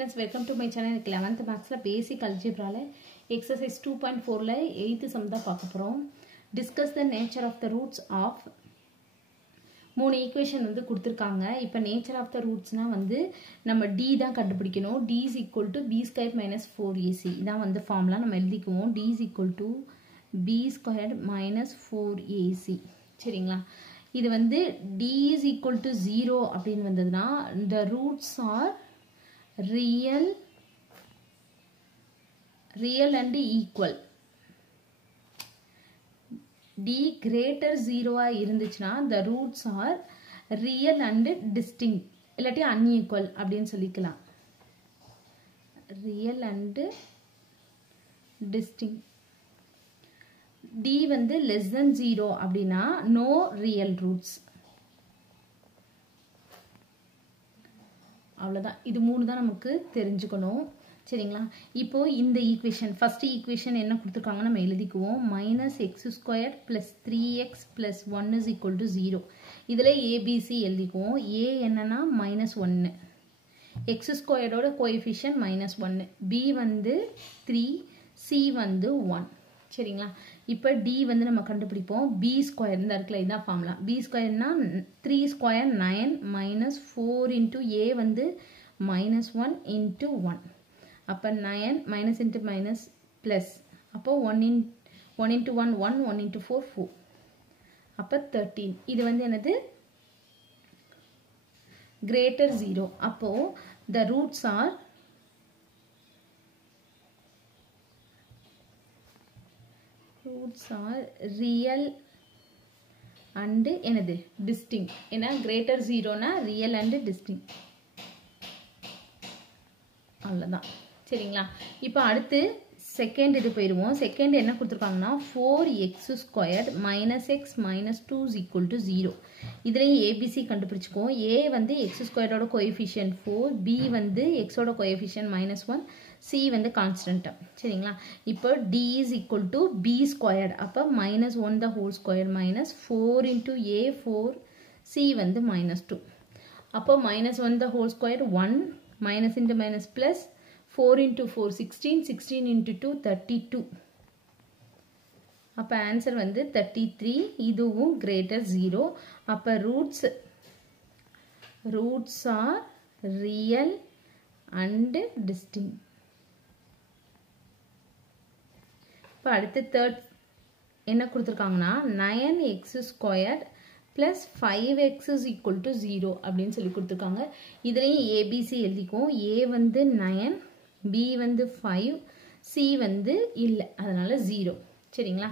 friends, welcome to my channel. 11th maths basic algebra exercise 2.4 8th sum da paakaporam. Discuss the nature of the roots of மூணு equation வந்து கொடுத்துருக்காங்க. இப்போ nature of the ரூட்ஸ்னா வந்து நம்ம D தான் கண்டுபிடிக்கணும். D is equal to B square minus 4ac இதான் வந்து ஃபார்முலா நம்ம எழுதிக்குவோம். D is equal to B square minus 4ac சரிங்களா. இது வந்து டி இஸ் ஈக்குவல் டு 0 அப்படின்னு வந்ததுன்னா the roots are real and equal. D greater 0 இருந்துச்சுன்னா the roots are real and distinct இல்லாட்டி unequal அப்படின்னு சொல்லிக்கலாம். real and distinct. D வந்து less than 0 அப்படின்னா no real roots. அவ்வளவுதான். இது மூணு தான் நமக்கு தெரிஞ்சுக்கணும் சரிங்களா. இப்போ இந்த ஈக்குவேஷன் ஃபர்ஸ்ட் ஈக்குவேஷன் என்ன கொடுத்துருக்காங்க நம்ம எழுதிக்குவோம். Minus X square plus 3x plus 1 is equal to 0. இதில் ஏபிசி எழுதிக்குவோம். ஏ என்னன்னா -1, எக்ஸ் ஸ்கொயரோட கோஎஃபிஷியன்ட் -1, பி வந்து 3, சி வந்து 1 சரிங்களா. இப்போ டி வந்து நம்ம கண்டுபிடிப்போம். பி ஸ்கொயர் இந்த இருக்குல்ல இதான் ஃபார்முலா. பி ஸ்கொயர்னா 3 ஸ்கொயர் 9 மைனஸ் 4 இன்ட்டு ஏ வந்து -1 இன்ட்டு 1. அப்போ 9 மைனஸ் இன்ட்டு மைனஸ் ப்ளஸ் அப்போ 1 இன்ட்டு 1 1 1 இன்ட்டு 4 4 அப்போ 13. இது வந்து என்னது கிரேட்டர் 0. அப்போ the roots are real and என்னது distinct. ஏன்னா greater 0னா real and distinct. அவ்வளோதான் சரிங்களா. இப்போ அடுத்து செகண்ட் இது போயிடுவோம். செகண்ட் என்ன கொடுத்துருக்காங்கன்னா 4x square minus X minus 2 is equal to 0. இதுலேயும் ஏபிசி கண்டுபிடிச்சிக்குவோம். ஏ வந்து எக்ஸ் ஸ்கொயரோட கோஎஃபிஷியன்ட் 4, பி வந்து எக்ஸோட கோஎஃபிஷியன்ட் -1, சி வந்து கான்ஸ்டன்ட் சரிங்களா. இப்போ D is equal to B square அப்போ -1 the whole square minus 4 into A 4, C வந்து -2. அப்போ -1 the whole square 1 minus into minus plus 4 into 4 16 16 into 2 32. அப்ப ஆன்சர் வந்து 33. இதுவும் greater 0. அப்ப roots are real and distinct. இப்ப அடுத்து third என்ன கொடுத்திருக்காங்கன்னா 9x squared plus 5x is equal to 0 அப்படின்னு சொல்லி கொடுத்துருக்காங்க. இதுலேயும் ஏபிசி எழுதிக்கும். ஏ வந்து 9, பி வந்து 5, சி வந்து இல்லை அதனால 0 சரிங்களா.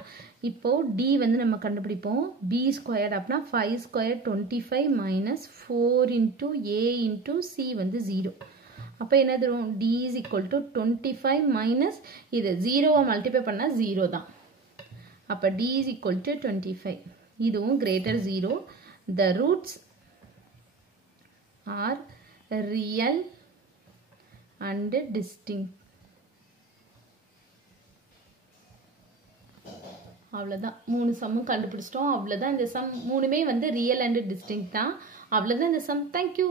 இப்போ டி வந்து நம்ம கண்டுபிடிப்போம். பி ஸ்கொயர் அப்படின்னா 5 square 25 minus 4 into A into C வந்து 0. அப்போ என்ன தரும் D is equal to 25 minus இது 0வை மல்டிப்ளை பண்ணால் 0 தான். அப்போ டி இஸ் ஈக்குவல் டு 25. இதுவும் greater 0. The roots are real and distinct. அவ்வளோதான். மூணு சம்மும் கண்டுபிடிச்சிட்டோம். அவ்வளோதான். இந்த சம் மூணுமே வந்து ரியல் அண்ட் டிஸ்டிங்க் தான். அவ்வளோதான் இந்த சம். தேங்க்யூ.